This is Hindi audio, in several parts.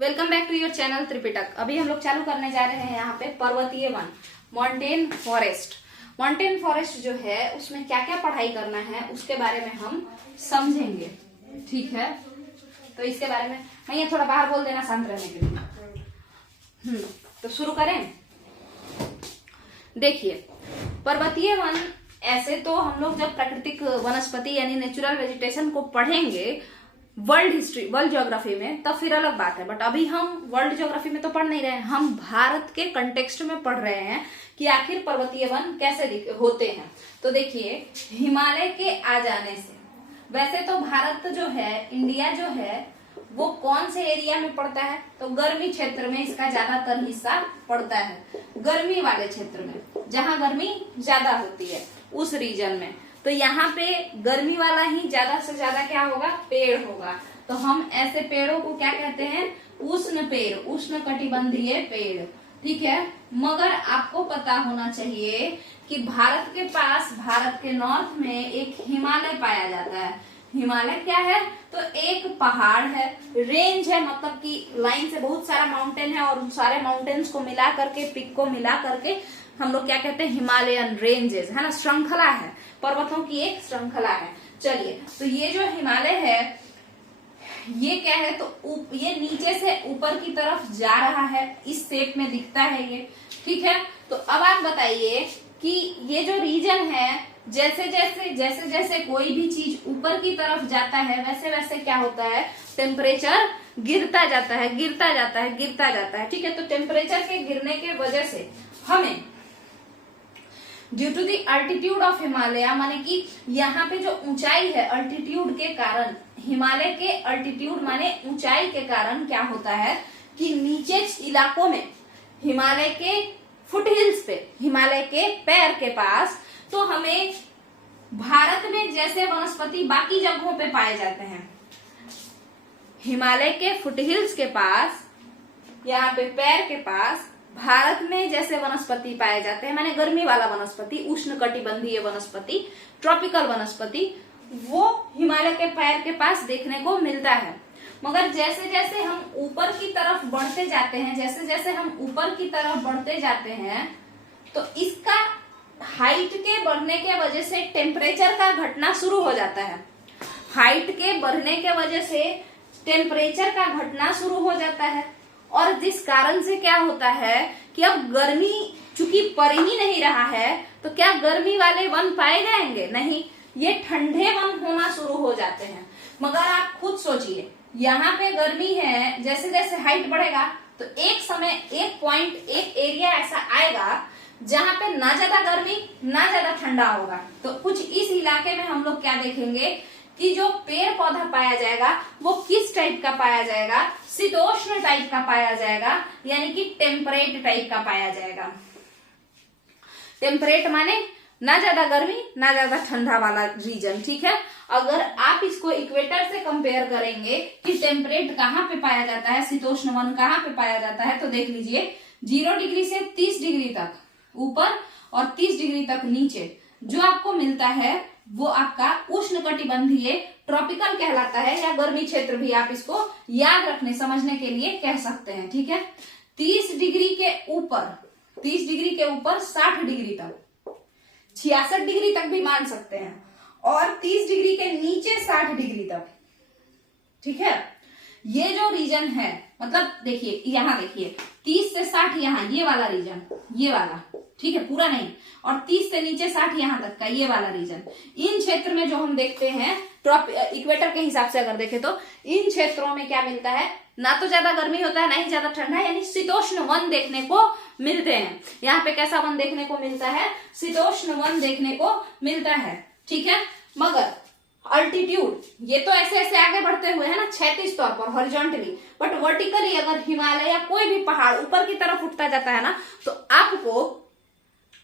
Welcome back to your channel Tripitaka. अभी हम लोग चालू करने जा रहे हैं यहाँ पे पर्वतीय one, mountain forest. Mountain forest जो है उसमें क्या क्या पढ़ाई करना है उसके बारे में हम समझेंगे, ठीक है। तो इसके बारे में मैं ये थोड़ा बाहर बोल देना शांत रहने के लिए। तो शुरू करें। देखिए, पर्वतीय वन ऐसे तो हम लोग जब प्राकृतिक वनस्पति यानी नेचुरल वेजिटेशन को पढ़ेंगे वर्ल्ड हिस्ट्री, वर्ल्ड ज्योग्राफी में, तब फिर अलग बात है। बट अभी हम वर्ल्ड ज्योग्राफी में तो पढ़ नहीं रहे हैं, हम भारत के कंटेक्स्ट में पढ़ रहे हैं कि आखिर पर्वतीय वन कैसे होते हैं। तो देखिए, हिमालय के आ जाने से, वैसे तो भारत जो है, इंडिया जो है, वो कौन से एरिया में पड़ता है? तो गर्मी क्षेत्र में इसका ज्यादातर हिस्सा पड़ता है। गर्मी वाले क्षेत्र में, जहां गर्मी ज्यादा होती है उस रीजन में। तो यहाँ पे गर्मी वाला ही ज्यादा से ज्यादा क्या होगा? पेड़ होगा। तो हम ऐसे पेड़ों को क्या कहते हैं? उष्ण पेड़, उष्ण कटिबंधीय पेड़, ठीक है। मगर आपको पता होना चाहिए कि भारत के पास, भारत के नॉर्थ में एक हिमालय पाया जाता है। हिमालय क्या है? तो एक पहाड़ है, रेंज है, मतलब कि लाइन से बहुत सारा माउंटेन है और उन सारे माउंटेन्स को मिला करके, पिक को मिला करके हम लोग क्या कहते हैं? हिमालयन रेंजेस, है ना। श्रृंखला है, पर्वतों की एक श्रृंखला है। चलिए, तो ये जो हिमालय है ये क्या है? तो ये नीचे से ऊपर की तरफ जा रहा है, इस शेप में दिखता है ये, ठीक है। तो अब आप बताइए कि ये जो रीजन है, जैसे जैसे कोई भी चीज ऊपर की तरफ जाता है वैसे वैसे क्या होता है? टेम्परेचर गिरता जाता है, गिरता जाता है, गिरता जाता है, ठीक है। तो टेम्परेचर के गिरने के वजह से हमें due to the altitude of Himalaya, माने कि यहाँ पे जो ऊंचाई है, अल्टीट्यूड के कारण, हिमालय के अल्टीट्यूड माने ऊंचाई के कारण क्या होता है कि नीचे इलाकों में, हिमालय के फुट हिल्स पे, हिमालय के पैर के पास, तो हमें भारत में जैसे वनस्पति बाकी जगहों पे पाए जाते हैं, हिमालय के फुट हिल्स के पास, यहाँ पे पैर के पास भारत में जैसे वनस्पति पाए जाते हैं, माने गर्मी वाला वनस्पति, उष्ण कटिबंधीय वनस्पति, ट्रॉपिकल वनस्पति, वो हिमालय के पैर के पास देखने को मिलता है। मगर जैसे जैसे हम ऊपर की तरफ बढ़ते जाते हैं, जैसे जैसे हम ऊपर की तरफ बढ़ते जाते हैं, तो इसका हाइट के बढ़ने के वजह से टेम्परेचर का घटना शुरू हो जाता है। हाइट के बढ़ने के वजह से टेम्परेचर का घटना शुरू हो जाता है, और जिस कारण से क्या होता है कि अब गर्मी चूंकि पड़ ही नहीं रहा है, तो क्या गर्मी वाले वन पाए जाएंगे? नहीं, ये ठंडे वन होना शुरू हो जाते हैं। मगर आप खुद सोचिए, यहाँ पे गर्मी है, जैसे जैसे हाइट बढ़ेगा तो एक समय, एक पॉइंट, एक एरिया ऐसा आएगा जहां पे ना ज्यादा गर्मी ना ज्यादा ठंडा होगा। तो कुछ इस इलाके में हम लोग क्या देखेंगे कि जो पेड़ पौधा पाया जाएगा वो किस टाइप का पाया जाएगा? शीतोष्ण टाइप का पाया जाएगा, यानी कि टेम्परेट टाइप का पाया जाएगा। टेम्परेट माने ना ज्यादा गर्मी ना ज्यादा ठंडा वाला रीजन, ठीक है। अगर आप इसको इक्वेटर से कंपेयर करेंगे कि टेम्परेट कहाँ पे पाया जाता है, शीतोष्ण वन कहाँ पे पाया जाता है, तो देख लीजिए 0 डिग्री से 30 डिग्री तक ऊपर और 30 डिग्री तक नीचे जो आपको मिलता है वो आपका उष्ण कटिबंधीय ट्रॉपिकल कहलाता है, या गर्मी क्षेत्र भी आप इसको याद रखने समझने के लिए कह सकते हैं, ठीक है। 30 डिग्री के ऊपर, 30 डिग्री के ऊपर 60 डिग्री तक, 66 डिग्री तक भी मान सकते हैं, और 30 डिग्री के नीचे 60 डिग्री तक, ठीक है। ये जो रीजन है, मतलब देखिए, यहाँ देखिए 30 से 60 यहाँ ये वाला रीजन, ये वाला, ठीक है, पूरा नहीं, और 30 से नीचे 60 यहाँ तक का ये वाला रीजन, इन क्षेत्र में जो हम देखते हैं इक्वेटर के हिसाब से अगर देखें तो इन क्षेत्रों में क्या मिलता है? ना तो ज्यादा गर्मी होता है ना ही ज्यादा ठंडा, यानी शीतोष्ण वन देखने को मिलते हैं। यहाँ पे कैसा वन देखने को मिलता है? शीतोष्ण वन देखने को मिलता है, ठीक है। मगर अल्टीट्यूड, ये तो ऐसे ऐसे आगे बढ़ते हुए है ना, क्षैतिज तौर पर हॉरिजॉन्टली, बट वर्टिकली अगर हिमालय या कोई भी पहाड़ ऊपर की तरफ उठता जाता है ना, तो आपको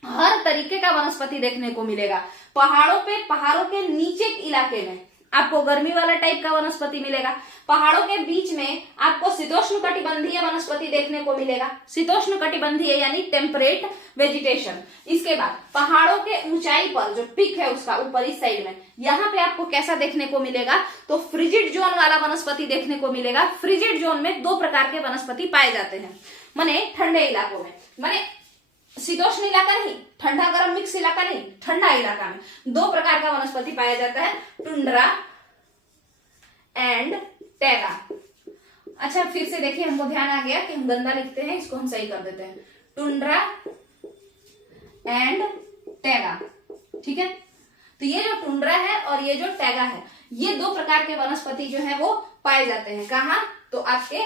हर तरीके का वनस्पति देखने को मिलेगा। पहाड़ों पे, पहाड़ों के नीचे के इलाके में आपको गर्मी वाला टाइप का वनस्पति मिलेगा। पहाड़ों के बीच में आपको शीतोष्ण कटिबंधीय वनस्पति देखने को मिलेगा, शीतोष्ण कटिबंधीय यानी टेम्परेट वेजिटेशन। इसके बाद पहाड़ों के ऊंचाई पर जो पिक है उसका ऊपर इस साइड में, यहाँ पे आपको कैसा देखने को मिलेगा, तो फ्रिजिड जोन वाला वनस्पति देखने को मिलेगा। फ्रिजिड जोन में दो प्रकार के वनस्पति पाए जाते हैं, माने ठंडे इलाकों में, माने शीतोष्ण इलाका नहीं, ठंडा गर्म मिक्स इलाका नहीं, ठंडा इलाका में दो प्रकार का वनस्पति पाया जाता है, टुंड्रा एंड टैगा। अच्छा फिर से देखिए, हमको ध्यान आ गया कि हम गंदा लिखते हैं, इसको हम सही कर देते हैं, टुंड्रा एंड टैगा। ठीक है, तो ये जो टुंड्रा है और ये जो टैगा है, ये दो प्रकार के वनस्पति जो है वो पाए जाते हैं। कहाँ, तो आपके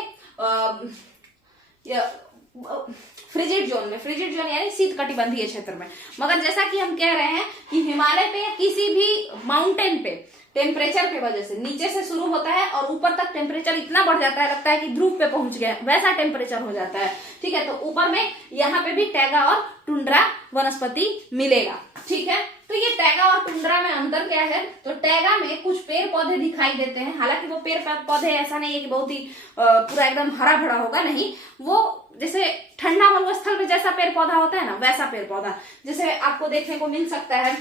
फ्रिजिड जोन में, फ्रिजिड जोन यानी शीत कटिबंधीय क्षेत्र में। मगर जैसा कि हम कह रहे हैं कि हिमालय पे या किसी भी माउंटेन पे टेम्परेचर के वजह से नीचे से शुरू होता है और ऊपर तक टेम्परेचर इतना बढ़ जाता है, लगता है कि ध्रुव पे पहुंच गया, वैसा टेम्परेचर हो जाता है। ठीक है, तो ऊपर में यहाँ पे भी टैगा और टुंड्रा वनस्पति मिलेगा। ठीक है, तो ये टैगा और टुंड्रा में अंतर क्या है, तो टैगा में कुछ पेड़ पौधे दिखाई देते हैं, हालांकि वो पेड़ पौधे ऐसा नहीं है कि बहुत ही पूरा एकदम हरा भरा होगा, नहीं, वो जैसे ठंडा मरुस्थल में जैसा पेड़ पौधा होता है ना, वैसा पेड़ पौधा जैसे आपको देखने को मिल सकता है।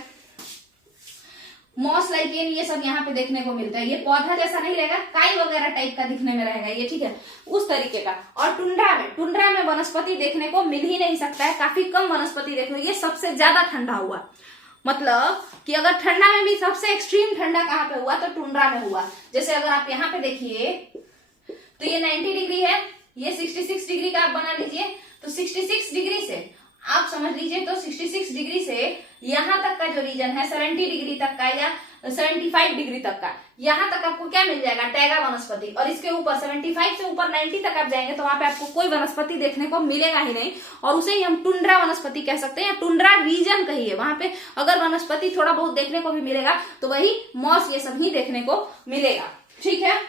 मॉस लाइकेन ये सब यहाँ पे देखने को मिलता है। ये पौधा जैसा नहीं रहेगा, काई वगैरह टाइप का दिखने में रहेगा ये। ठीक है, उस तरीके का। और टुंड्रा में वनस्पति देखने को मिल ही नहीं सकता है, काफी कम वनस्पति देखने को, ये सबसे ज्यादा ठंडा हुआ। मतलब कि अगर ठंडा में भी सबसे एक्सट्रीम ठंडा कहाँ पे हुआ, तो टुंड्रा में हुआ। जैसे अगर आप यहाँ पे देखिए तो ये 90 डिग्री है, ये 66 डिग्री का आप बना लीजिए, तो 66 डिग्री से आप समझ लीजिए, तो 66 डिग्री से यहाँ तक का जो रीजन है 70 डिग्री तक का या 75 डिग्री तक का, यहाँ तक आपको क्या मिल जाएगा, टैगा वनस्पति। और इसके ऊपर 75 से ऊपर 90 तक आप जाएंगे तो वहां पे आपको कोई वनस्पति देखने को मिलेगा ही नहीं, और उसे ही हम टुंड्रा वनस्पति कह सकते हैं, या टुंड्रा रीजन कहिए। वहां पे अगर वनस्पति थोड़ा बहुत देखने को भी मिलेगा तो वही मॉस ये सब ही देखने को मिलेगा। ठीक है,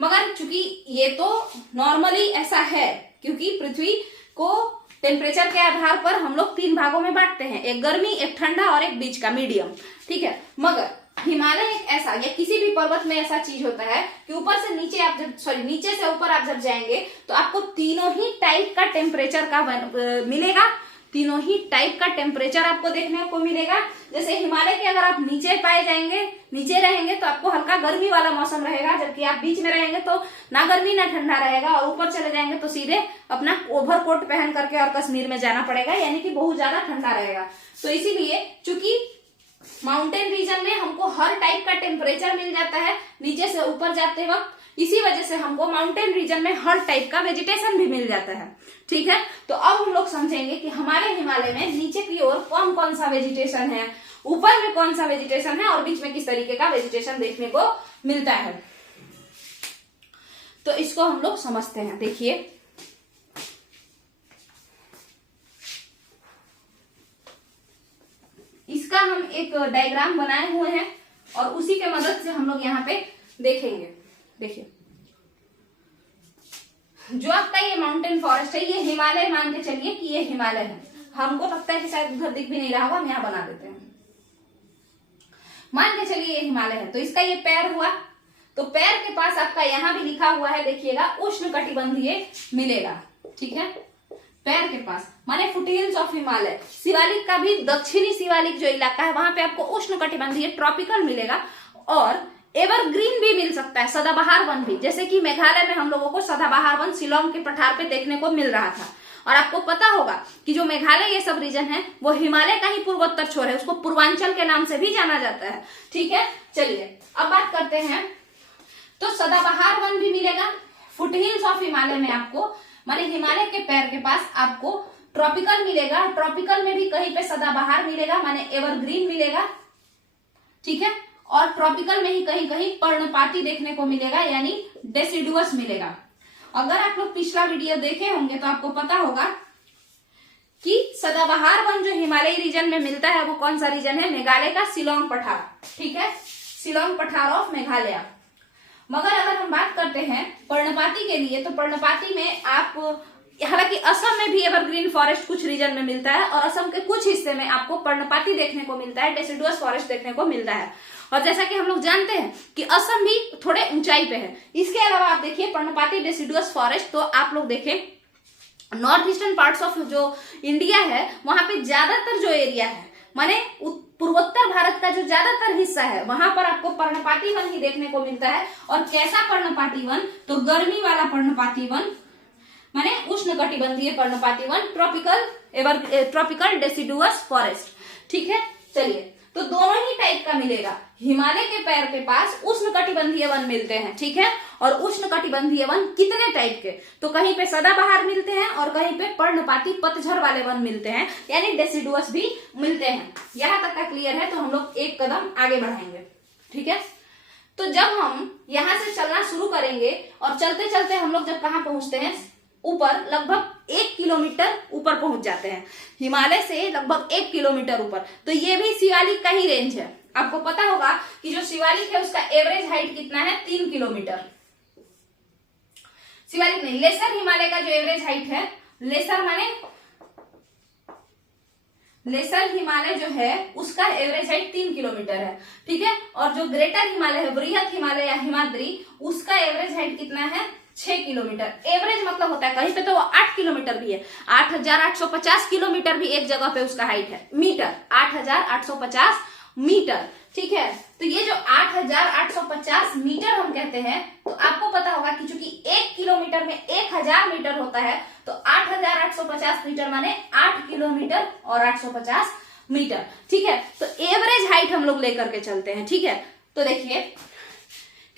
मगर चूंकि ये तो नॉर्मली ऐसा है, क्योंकि पृथ्वी को टेम्परेचर के आधार पर हम लोग 3 भागों में बांटते हैं, एक गर्मी, एक ठंडा और एक बीच का मीडियम। ठीक है, मगर हिमालय एक ऐसा, या किसी भी पर्वत में ऐसा चीज होता है कि ऊपर से नीचे आप जब नीचे से ऊपर आप जब जाएंगे तो आपको तीनों ही टाइप का टेम्परेचर का मिलेगा, तीनों ही टाइप का टेम्परेचर आपको देखने को मिलेगा। जैसे हिमालय के अगर आप नीचे पाए जाएंगे, नीचे रहेंगे तो आपको हल्का गर्मी वाला मौसम रहेगा, जबकि आप बीच में रहेंगे तो ना गर्मी ना ठंडा रहेगा, और ऊपर चले जाएंगे तो सीधे अपना ओवरकोट पहन करके और कश्मीर में जाना पड़ेगा, यानी कि बहुत ज्यादा ठंडा रहेगा। तो इसीलिए चूंकि माउंटेन रीजन में हमको हर टाइप का टेम्परेचर मिल जाता है नीचे से ऊपर जाते वक्त, इसी वजह से हमको माउंटेन रीजन में हर टाइप का वेजिटेशन भी मिल जाता है। ठीक है, तो अब हम लोग समझेंगे कि हमारे हिमालय में नीचे की ओर कौन कौन सा वेजिटेशन है, ऊपर में कौन सा वेजिटेशन है, और बीच में किस तरीके का वेजिटेशन देखने को मिलता है। तो इसको हम लोग समझते हैं। देखिए, इसका हम एक डायग्राम बनाए हुए हैं और उसी के मदद से हम लोग यहाँ पे देखेंगे। देखिए, जो आपका ये माउंटेन फॉरेस्ट है, ये हिमालय मान के चलिए कि ये हिमालय है। हमको लगता है कि शायद उधर दिख भी नहीं रहा होगा, हम यहाँ बना देते हैं। मान के चलिए ये हिमालय है, तो इसका ये पैर हुआ, तो पैर के पास आपका यहाँ भी लिखा हुआ है, देखिएगा, उष्ण कटिबंधीय मिलेगा। ठीक है, पैर के पास माने फुटहिल्स ऑफ हिमालय। शिवालिक का भी दक्षिणी शिवालिक जो इलाका है वहां पे आपको उष्ण कटिबंधीय ट्रॉपिकल मिलेगा, और एवरग्रीन भी मिल सकता है, सदाबहार वन भी। जैसे कि मेघालय में हम लोगों को सदाबहार वन शिलोंग के पठार पे देखने को मिल रहा था। और आपको पता होगा कि जो मेघालय ये सब रीजन है वो हिमालय का ही पूर्वोत्तर छोर है, उसको पूर्वांचल के नाम से भी जाना जाता है। ठीक है, चलिए अब बात करते हैं। तो सदाबहार वन भी मिलेगा फुटहिल्स ऑफ हिमालय में आपको, माने हिमालय के पैर के पास आपको ट्रॉपिकल मिलेगा। ट्रॉपिकल में भी कहीं पे सदाबहार मिलेगा, माने एवरग्रीन मिलेगा। ठीक है, और ट्रॉपिकल में ही कहीं कहीं पर्णपाती देखने को मिलेगा, यानी डेसिडुअस मिलेगा। अगर आप लोग पिछला वीडियो देखे होंगे तो आपको पता होगा कि सदाबहार वन जो हिमालयी रीजन में मिलता है वो कौन सा रीजन है, मेघालय का शिलोंग पठार। ठीक है, शिलोंग पठार ऑफ मेघालय। मगर अगर हम बात करते हैं पर्णपाती के लिए, तो पर्णपाती में आप हालांकि असम में भी एवरग्रीन फॉरेस्ट कुछ रीजन में मिलता है और असम के कुछ हिस्से में आपको पर्णपाती देखने को मिलता है, डेसिडुअस फॉरेस्ट देखने को मिलता है। और जैसा कि हम लोग जानते हैं कि असम भी थोड़े ऊंचाई पे है। इसके अलावा आप देखिए पर्णपाती डेसिडुअस फॉरेस्ट, तो आप लोग देखें नॉर्थ ईस्टर्न पार्ट्स ऑफ जो इंडिया है वहां पे ज्यादातर जो एरिया है, माने पूर्वोत्तर भारत का जो ज्यादातर हिस्सा है वहां पर आपको पर्णपाती वन ही देखने को मिलता है। और कैसा पर्णपाती वन, तो गर्मी वाला पर्णपाती वन, माने उष्णकटिबंधीय पर्णपाती वन, ट्रॉपिकल डेसिडुअस फॉरेस्ट। ठीक है, चलिए, तो दोनों ही टाइप का मिलेगा। हिमालय के पैर के पास उष्णकटिबंधीय वन मिलते हैं, ठीक है। और उष्णकटिबंधीय वन कितने टाइप के, तो कहीं पे सदाबहार मिलते हैं और कहीं पे पर्णपाती पतझड़ वाले वन मिलते हैं, यानी डेसिडुअस भी मिलते हैं। यहां तक का क्लियर है, तो हम लोग एक कदम आगे बढ़ाएंगे, ठीक है। तो जब हम यहां से चलना शुरू करेंगे और चलते चलते हम लोग जब कहां पहुंचते हैं, ऊपर लगभग 1 किलोमीटर ऊपर पहुंच जाते हैं, हिमालय से लगभग 1 किलोमीटर ऊपर। तो ये भी शिवालिक का ही रेंज है। आपको पता होगा कि जो शिवालिक है उसका एवरेज हाइट कितना है, 3 किलोमीटर। शिवालिक नहीं, लेसर हिमालय का जो एवरेज हाइट है, लेसर माने लेसर हिमालय जो है उसका एवरेज हाइट 3 किलोमीटर है, ठीक है। और जो ग्रेटर हिमालय है, बृहत हिमालय या हिमाद्री, उसका एवरेज हाइट कितना है, 6 किलोमीटर। एवरेज मतलब होता है कहीं पे तो वो 8 किलोमीटर भी है, 8,850 किलोमीटर भी एक जगह पे उसका हाइट है, मीटर 8,850 मीटर, ठीक है। तो ये जो 8,850 मीटर हम कहते हैं, तो आपको पता होगा कि चूंकि 1 किलोमीटर में 1000 मीटर होता है, तो 8,850 मीटर माने 8 किलोमीटर और 850 मीटर, ठीक है। तो एवरेज हाइट हम लोग लेकर के चलते हैं, ठीक है। तो देखिए,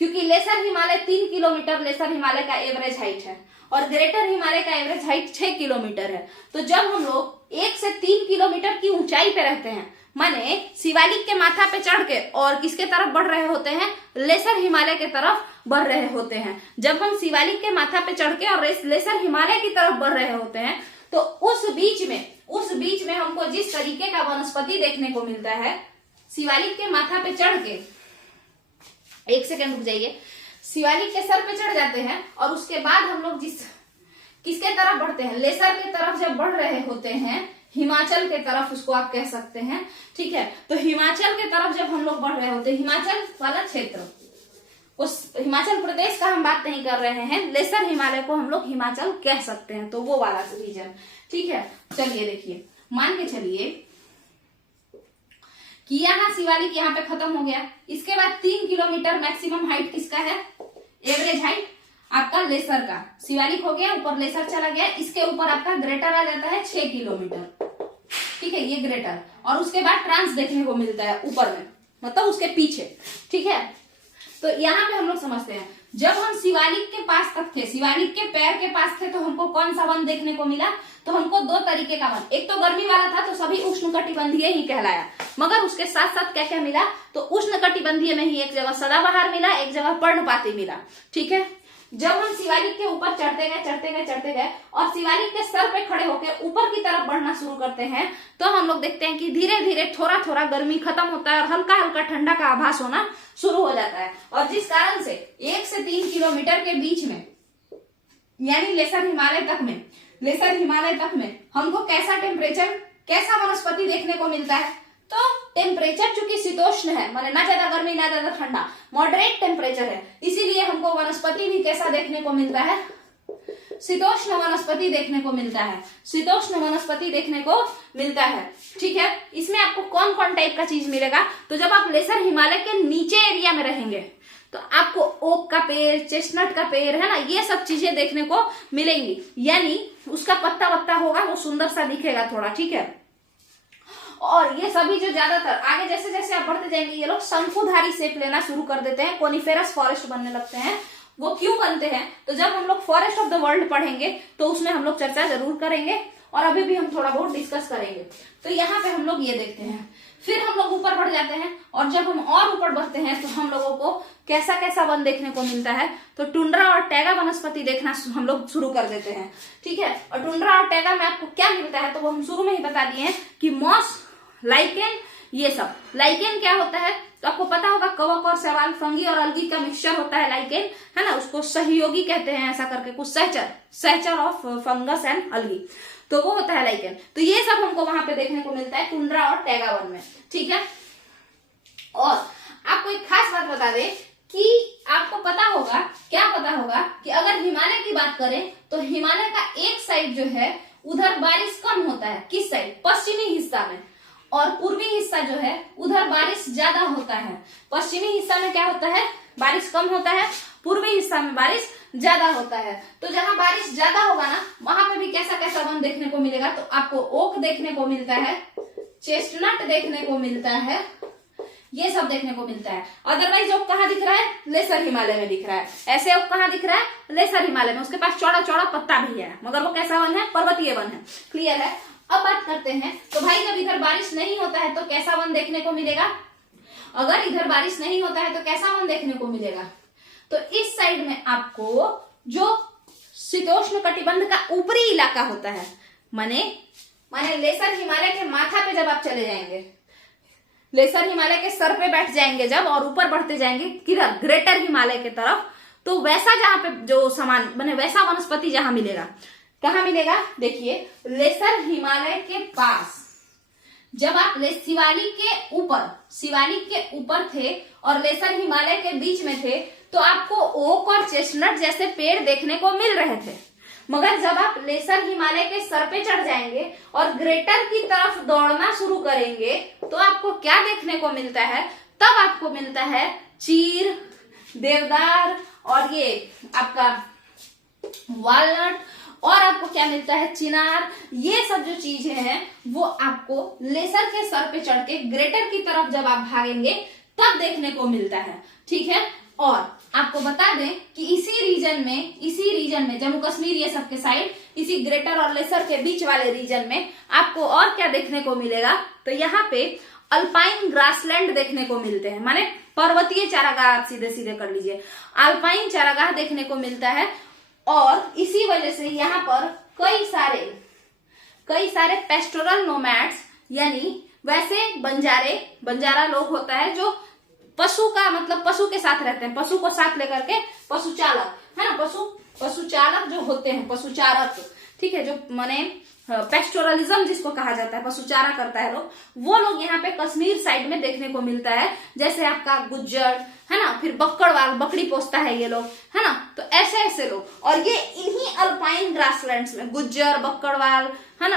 क्योंकि lesser Himalaya 3 kilometre lesser Himalaya का एवरेज हाइट है और ग्रेटर हिमालय का एवरेज हाइट 6 किलोमीटर है। तो जब हम लोग 1 से 3 किलोमीटर की ऊंचाई पे रहते हैं, माने शिवालिक के माथा पे चढ़ के और किसके तरफ बढ़ रहे होते हैं, लेसर हिमालय के तरफ बढ़ रहे होते हैं। जब हम शिवालिक के माथा पे चढ़ के और लेसर हिमालय की तरफ बढ़ रहे होते हैं, तो उस बीच में हमको जिस तरीके का वनस्पति देखने को मिलता है, शिवालिक के माथा पे चढ़ के, एक सेकंड रुक जाइए, शिवालिक के सर पे चढ़ जाते हैं और उसके बाद हम लोग किसके तरफ बढ़ते हैं, लेसर के तरफ जब बढ़ रहे होते हैं, हिमाचल के तरफ उसको आप कह सकते हैं, ठीक है। तो हिमाचल के तरफ जब हम लोग बढ़ रहे होते हैं, हिमाचल वाला क्षेत्र, उस हिमाचल प्रदेश का हम बात नहीं कर रहे हैं, लेसर हिमालय को हम लोग हिमाचल कह सकते हैं, तो वो वाला रीजन, ठीक है। चलिए देखिए, मान के चलिए कि यहाँ शिवालिक यहाँ पे खत्म हो गया, इसके बाद 3 किलोमीटर मैक्सिमम हाइट किसका है, एवरेज हाइट आपका लेसर का। शिवालिक हो गया, ऊपर लेसर चला गया, इसके ऊपर आपका ग्रेटर आ जाता है 6 किलोमीटर, ठीक है, ये ग्रेटर। और उसके बाद ट्रांस देखने को मिलता है ऊपर में, मतलब उसके पीछे, ठीक है। तो यहाँ पे हम लोग समझते हैं, जब हम शिवालिक के पास तक थे, शिवालिक के पैर के पास थे, तो हमको कौन सा वन देखने को मिला, तो हमको 2 तरीके का वन, एक तो गर्मी वाला था तो सभी उष्णकटिबंधीय ही कहलाया, मगर उसके साथ साथ क्या क्या मिला, तो उष्णकटिबंधीय में ही एक जगह सदाबहार मिला, एक जगह पर्णपाती मिला, ठीक है। जब हम शिवालिक के ऊपर चढ़ते गए और शिवालिक के सर पे खड़े होकर ऊपर की तरफ बढ़ना शुरू करते हैं, तो हम लोग देखते हैं कि धीरे धीरे थोड़ा थोड़ा गर्मी खत्म होता है और हल्का हल्का ठंडा का आभास होना शुरू हो जाता है। और जिस कारण से 1 से 3 किलोमीटर के बीच में, यानी लेसर हिमालय तक में हमको कैसा टेम्परेचर, कैसा वनस्पति देखने को मिलता है, तो टेम्परेचर चूंकि शीतोष्ण है, माने ना ज्यादा गर्मी ना ज्यादा ठंडा, मॉडरेट टेम्परेचर है, इसीलिए हमको वनस्पति भी कैसा देखने को मिलता है, शीतोष्ण वनस्पति देखने को मिलता है, शीतोष्ण वनस्पति देखने को मिलता है, ठीक है। इसमें आपको कौन कौन टाइप का चीज मिलेगा, तो जब आप लेसर हिमालय के नीचे एरिया में रहेंगे तो आपको ओक का पेड़, चेस्टनट का पेड़ है ना, ये सब चीजें देखने को मिलेंगी, यानी उसका पत्ता वत्ता होगा वो सुंदर सा दिखेगा थोड़ा, ठीक है। और ये सभी जो ज्यादातर आगे जैसे जैसे आप बढ़ते जाएंगे, ये लोग शंकुधारी शेप लेना शुरू कर देते हैं, कोनिफेरस फॉरेस्ट बनने लगते हैं। वो क्यों बनते हैं, तो जब हम लोग फॉरेस्ट ऑफ द वर्ल्ड पढ़ेंगे तो उसमें हम लोग चर्चा जरूर करेंगे, और अभी भी हम थोड़ा बहुत डिस्कस करेंगे। तो यहाँ पे हम लोग ये देखते हैं, फिर हम लोग ऊपर बढ़ जाते हैं, और जब हम और ऊपर बढ़ते हैं तो हम लोगों को कैसा कैसा वन देखने को मिलता है, तो टुंड्रा और टैगा वनस्पति देखना हम लोग शुरू कर देते हैं, ठीक है। और टुंड्रा और टैगा में आपको क्या मिलता है, तो वो हम शुरू में ही बता दिए हैं कि मॉस, लाइकेन, ये सब। लाइकेन क्या होता है, तो आपको पता होगा कवक और शैवाल, फंगी और अलगी का मिक्सचर होता है लाइकेन, है ना, उसको सहयोगी कहते हैं, ऐसा करके कुछ सहचर ऑफ फंगस एंड अलगी, तो वो होता है लाइकेन। तो ये सब हमको वहां पे देखने को मिलता है टुंड्रा और टैगा वन में, ठीक है। और आपको एक खास बात बता दें कि आपको पता होगा, क्या पता होगा कि अगर हिमालय की बात करें तो हिमालय का एक साइड जो है उधर बारिश कम होता है, किस साइड, पश्चिमी हिस्सा में, और पूर्वी हिस्सा जो है उधर बारिश ज्यादा होता है। पश्चिमी हिस्सा में क्या होता है, बारिश कम होता है, पूर्वी हिस्सा में बारिश ज्यादा होता है। तो जहां बारिश ज्यादा होगा ना, वहां पे भी कैसा कैसा वन देखने को मिलेगा, तो आपको ओक देखने को मिलता है, चेस्टनट देखने को मिलता है, ये सब देखने को मिलता है। अदरवाइज ओक कहाँ दिख रहा है, लेसर हिमालय में दिख रहा है। ऐसे ओक कहाँ दिख रहा है, लेसर हिमालय में, उसके पास चौड़ा चौड़ा पत्ता भी है, मगर वो कैसा वन है, पर्वतीय वन है। क्लियर है। अब बात करते हैं, तो भाई जब इधर बारिश नहीं होता है तो कैसा वन देखने को मिलेगा, अगर इधर बारिश नहीं होता है तो कैसा वन देखने को मिलेगा, तो इस साइड में आपको जो शीतोष्ण कटिबंध का ऊपरी इलाका होता है, माने लेसर हिमालय के माथा पे जब आप चले जाएंगे, लेसर हिमालय के सर पे बैठ जाएंगे जब, और ऊपर बढ़ते जाएंगे किधर, ग्रेटर हिमालय के तरफ, तो वैसा जहां पे जो समान बने, वैसा वनस्पति जहां मिलेगा, कहां मिलेगा, देखिए लेसर हिमालय के पास, जब आप शिवालिक के ऊपर थे और लेसर हिमालय के बीच में थे, तो आपको ओक और चेस्टनट जैसे पेड़ देखने को मिल रहे थे। मगर जब आप लेसर हिमालय के सर पे चढ़ जाएंगे और ग्रेटर की तरफ दौड़ना शुरू करेंगे, तो आपको क्या देखने को मिलता है, तब आपको मिलता है चीर, देवदार और ये आपका वालनट, और आपको क्या मिलता है, चिनार। ये सब जो चीजें हैं वो आपको लेसर के सर पे चढ़ के ग्रेटर की तरफ जब आप भागेंगे तब देखने को मिलता है, ठीक है। और आपको बता दें कि इसी रीजन में जम्मू कश्मीर ये सब के साइड, इसी ग्रेटर और लेसर के बीच वाले रीजन में आपको और क्या देखने को मिलेगा, तो यहाँ पे अल्पाइन ग्रासलैंड देखने को मिलते हैं, माने पर्वतीय चारागाह, आप सीधे सीधे कर लीजिए, अल्पाइन चारागाह देखने को मिलता है। और इसी वजह से यहाँ पर कई सारे पेस्टोरल नोमैड्स, यानी वैसे बंजारा लोग होता है जो पशु का मतलब पशु के साथ रहते हैं, पशु को साथ लेकर के, पशु चालक है ना, पशु चालक जो होते हैं, पशु चारक, ठीक है, जो माने पेस्टोरलिज्म जिसको कहा जाता है, पशु चारा करता है लोग, वो लोग यहाँ पे कश्मीर साइड में देखने को मिलता है। जैसे आपका गुज्जर है ना, फिर बक्कड़वाल, बकरी पोसता है ये लोग, है ना, तो ऐसे लोग, और ये इन्हीं अल्पाइन ग्रासलैंड्स में गुज्जर, बक्कड़वाल, है ना,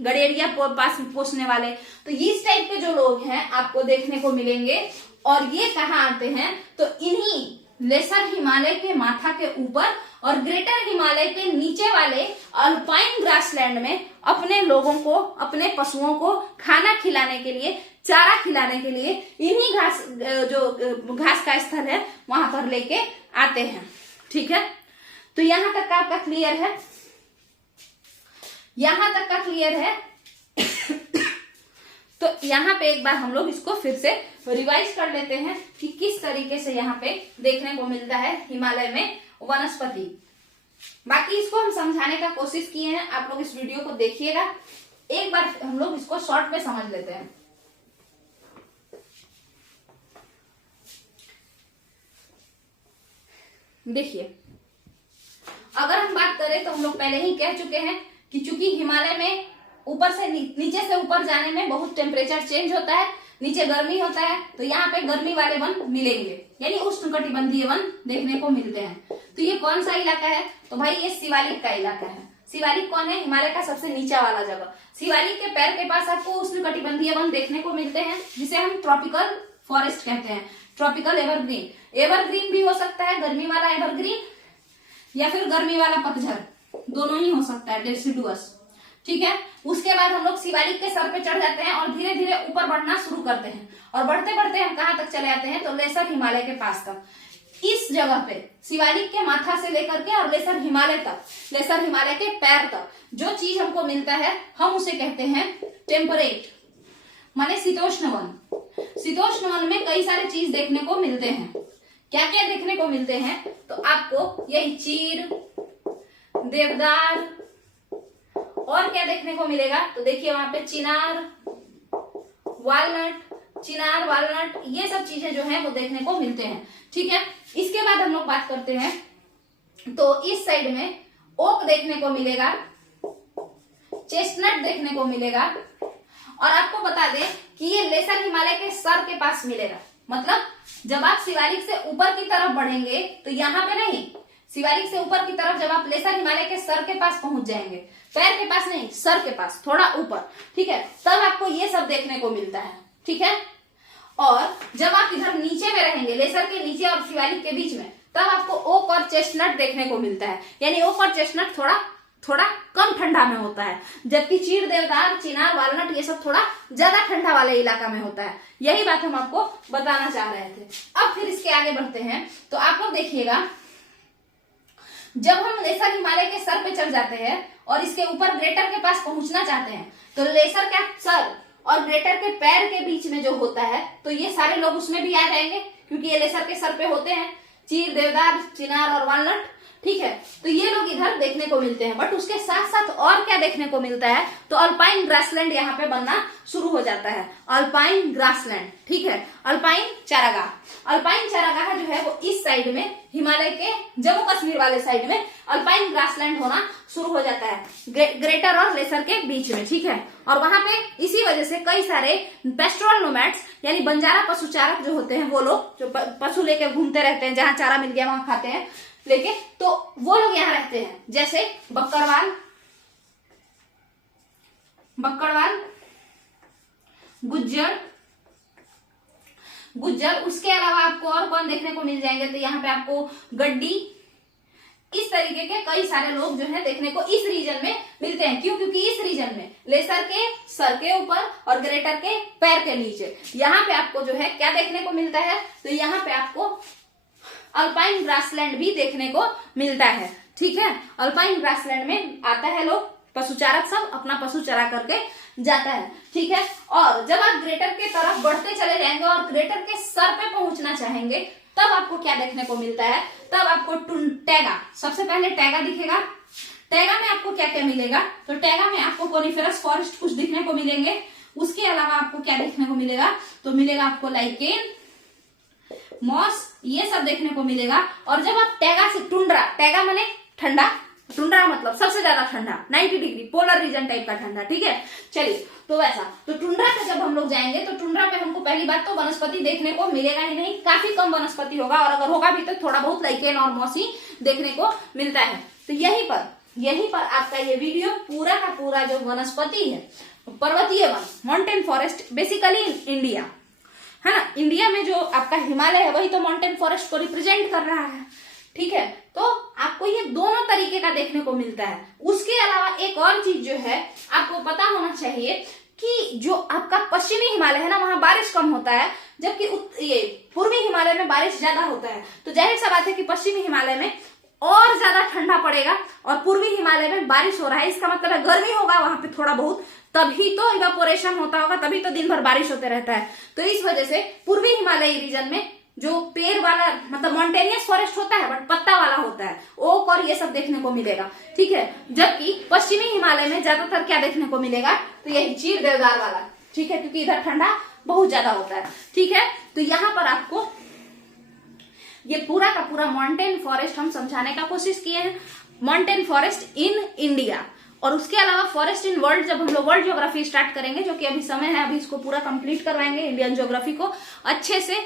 गडेरिया पास पोसने वाले, तो इस टाइप के जो लोग हैं आपको देखने को मिलेंगे। और ये कहाँ आते हैं, तो इन्हीं लेसर हिमालय के माथा के ऊपर और ग्रेटर हिमालय के नीचे वाले अल्पाइन ग्रासलैंड में अपने लोगों को, अपने पशुओं को खाना खिलाने के लिए, चारा खिलाने के लिए इन्हीं घास का स्थल है वहां पर लेके आते हैं, ठीक है। तो यहां तक का आपका क्लियर है, यहां तक का क्लियर है। तो यहाँ पे एक बार हम लोग इसको फिर से रिवाइज कर लेते हैं कि किस तरीके से यहाँ पे देखने को मिलता है हिमालय में वनस्पति। बाकी इसको हम समझाने का कोशिश किए हैं, आप लोग इस वीडियो को देखिएगा, एक बार हम लोग इसको शॉर्ट में समझ लेते हैं। देखिए, अगर हम बात करें तो हम लोग पहले ही कह चुके हैं कि चूंकि हिमालय में ऊपर से नीचे से ऊपर जाने में बहुत टेम्परेचर चेंज होता है, नीचे गर्मी होता है, तो यहाँ पे गर्मी वाले वन मिलेंगे, यानी उष्णकटिबंधीय वन देखने को मिलते हैं। तो ये कौन सा इलाका है, तो भाई ये शिवालिक का इलाका है। शिवालिक कौन है, हिमालय का सबसे नीचा वाला जगह। शिवालिक के पैर के पास आपको उष्णकटिबंधीय वन देखने को मिलते हैं, जिसे हम ट्रॉपिकल फॉरेस्ट कहते हैं, ट्रॉपिकल एवरग्रीन भी हो सकता है, गर्मी वाला एवरग्रीन या फिर गर्मी वाला पतझड़, दोनों ही हो सकता है, डेसिडुअस, ठीक है। उसके बाद हम लोग शिवालिक के सर पे चढ़ जाते हैं और धीरे धीरे ऊपर बढ़ना शुरू करते हैं, और बढ़ते बढ़ते हम कहाँ तक चले आते हैं, तो लेसर हिमालय के पास तक। इस जगह पे शिवालिक के माथा से लेकर के और लेसर हिमालय तक, लेसर हिमालय के पैर तक जो चीज हमको मिलता है, हम उसे कहते हैं टेम्परेट, माने शीतोष्ण वन। शीतोष्ण वन में कई सारे चीज देखने को मिलते हैं। क्या क्या देखने को मिलते हैं, तो आपको यही चीर, देवदार, और क्या देखने को मिलेगा, तो देखिए वहां पे चिनार, वालनट, चिनार, वालनट, ये सब चीजें जो है वो देखने को मिलते हैं। ठीक है, इसके बाद हम लोग बात करते हैं तो इस साइड में ओक देखने को मिलेगा, चेस्टनट देखने को मिलेगा, और आपको बता दें कि ये लेसर हिमालय के सर के पास मिलेगा। मतलब जब आप शिवालिक से ऊपर की तरफ बढ़ेंगे तो यहाँ पे नहीं, शिवालिक से ऊपर की तरफ जब आप लेसर हिमालय के सर के पास पहुंच जाएंगे, पैर के पास नहीं, सर के पास, थोड़ा ऊपर, ठीक है, तब आपको ये सब देखने को मिलता है। ठीक है, और जब आप इधर नीचे में रहेंगे, लेसर के नीचे और शिवालिक के बीच में, तब आपको ओक और चेस्टनट देखने को मिलता है। यानी ओक और चेस्टनट थोड़ा कम ठंडा में होता है, जबकि चीड़, देवदार, चिनार, वालनट ये सब थोड़ा ज्यादा ठंडा वाले इलाका में होता है। यही बात हम आपको बताना चाह रहे थे। अब फिर इसके आगे बढ़ते हैं तो आप लोग देखिएगा, जब हम लेसर हिमालय के सर पे चढ़ जाते हैं और इसके ऊपर ग्रेटर के पास पहुंचना चाहते हैं, तो लेसर का सर और ग्रेटर के पैर के बीच में जो होता है, तो ये सारे लोग उसमें भी आ जाएंगे, क्योंकि ये लेसर के सर पे होते हैं, चीड़, देवदार, चिनार और वालनट। ठीक है, तो ये लोग इधर देखने को मिलते हैं। बट उसके साथ साथ और क्या देखने को मिलता है, तो अल्पाइन ग्रासलैंड यहाँ पे बनना शुरू हो जाता है। अल्पाइन ग्रासलैंड, ठीक है, अल्पाइन चारागाह। अल्पाइन चारागाह जो है वो इस साइड में, हिमालय के जम्मू कश्मीर वाले साइड में अल्पाइन ग्रासलैंड होना शुरू हो जाता है, ग्रेटर और लेसर के बीच में। ठीक है, और वहां पे इसी वजह से कई सारे पेस्टोरल नोमैड्स यानी बंजारा पशुचारक जो होते हैं, वो लोग जो पशु लेके घूमते रहते हैं, जहां चारा मिल गया वहां खाते हैं लेके, तो वो लोग यहाँ रहते हैं। जैसे बक्करवाल, गुज्जर, उसके अलावा आपको और कौन देखने को मिल जाएंगे, तो यहाँ पे आपको गड्डी, इस तरीके के कई सारे लोग जो है देखने को इस रीजन में मिलते हैं। क्यों? क्योंकि इस रीजन में लेसर के सर के ऊपर और ग्रेटर के पैर के नीचे यहाँ पे आपको जो है क्या देखने को मिलता है, तो यहाँ पे आपको अल्पाइन ग्रासलैंड भी देखने को मिलता है। ठीक है, अल्पाइन ग्रासलैंड में आता है लोग, पशुचारक सब अपना पशु चरा करके जाता है। ठीक है, और जब आप ग्रेटर के तरफ बढ़ते चले जाएंगे और ग्रेटर के सर पे पहुंचना चाहेंगे, तब आपको क्या देखने को मिलता है, तब आपको टैगा, सबसे पहले टैगा दिखेगा। टैगा में आपको क्या क्या मिलेगा, तो टैगा में आपको कोनिफेरस फॉरेस्ट कुछ दिखने को मिलेंगे। उसके अलावा आपको क्या देखने को मिलेगा, तो मिलेगा आपको लाइकेन, मॉस, ये सब देखने को मिलेगा। और जब आप टैगा से टैगा माने ठंडा, टुंड्रा मतलब सबसे ज्यादा ठंडा, 90 डिग्री पोलर रीजन टाइप का ठंडा। ठीक है, चलिए, तो वैसा, तो टुंड्रा पे जब हम लोग जाएंगे तो टुंड्रा पे हमको पहली बात तो वनस्पति देखने को मिलेगा ही नहीं, काफी कम वनस्पति होगा, और अगर होगा भी तो थोड़ा बहुत लाइकेन और मॉसी देखने को मिलता है। तो यहीं पर आपका ये वीडियो पूरा का पूरा जो वनस्पति है, पर्वतीय one, mountain forest, basically India है ना, इंडिया में जो आपका हिमालय है वही तो माउंटेन फॉरेस्ट को रिप्रेजेंट कर रहा है। ठीक है, तो आपको ये दोनों तरीके का देखने को मिलता है। उसके अलावा एक और चीज जो है आपको पता होना चाहिए कि जो आपका पश्चिमी हिमालय है ना, वहां बारिश कम होता है, जबकि ये पूर्वी हिमालय में बारिश ज्यादा होता है। तो जाहिर सा बात है कि पश्चिमी हिमालय में और ज्यादा ठंडा पड़ेगा और पूर्वी हिमालय में बारिश हो रहा है, इसका मतलब है गर्मी होगा वहां पे थोड़ा बहुत, तभी तो इवापोरेशन होता होगा, तभी तो दिन भर बारिश होते रहता है। तो इस वजह से पूर्वी हिमालयी रीजन में जो पेड़ वाला मतलब मॉन्टेनियस फॉरेस्ट होता है बट पत्ता वाला होता है, ओक और ये सब देखने को मिलेगा। ठीक है, जबकि पश्चिमी हिमालय में ज्यादातर क्या देखने को मिलेगा, तो यही चीड़, देवदार वाला। ठीक है, क्योंकि इधर ठंडा बहुत ज्यादा होता है। ठीक है, तो यहाँ पर आपको ये पूरा का पूरा माउंटेन फॉरेस्ट हम समझाने का कोशिश किए हैं, माउंटेन फॉरेस्ट इन इंडिया। और उसके अलावा फॉरेस्ट इन वर्ल्ड, जब हम लोग वर्ल्ड ज्योग्राफी स्टार्ट करेंगे, जो कि अभी समय है, अभी इसको पूरा कंप्लीट करवाएंगे, इंडियन ज्योग्राफी को अच्छे से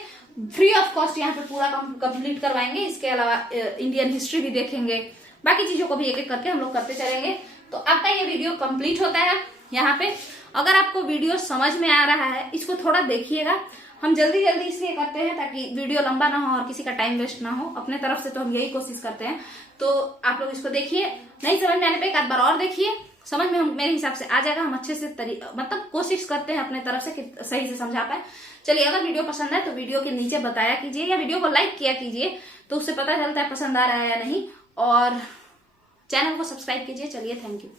फ्री ऑफ कॉस्ट यहाँ पे पूरा कंप्लीट करवाएंगे। इसके अलावा इंडियन हिस्ट्री भी देखेंगे, बाकी चीजों को भी एक एक करके हम लोग करते चलेंगे। तो आपका ये वीडियो कंप्लीट होता है यहाँ पे। अगर आपको वीडियो समझ में आ रहा है, इसको थोड़ा देखिएगा, हम जल्दी जल्दी इसलिए करते हैं ताकि वीडियो लंबा ना हो और किसी का टाइम वेस्ट ना हो, अपने तरफ से तो हम यही कोशिश करते हैं। तो आप लोग इसको देखिए, नहीं समझ में आने पे एक आध बार और देखिए, समझ में मेरे हिसाब से आ जाएगा। हम अच्छे से मतलब कोशिश करते हैं अपने तरफ से कि सही से समझा पाए। चलिए, अगर वीडियो पसंद है तो वीडियो के नीचे बताया कीजिए या वीडियो को लाइक किया कीजिए, तो उससे पता चलता है पसंद आ रहा है या नहीं, और चैनल को सब्सक्राइब कीजिए। चलिए, थैंक यू।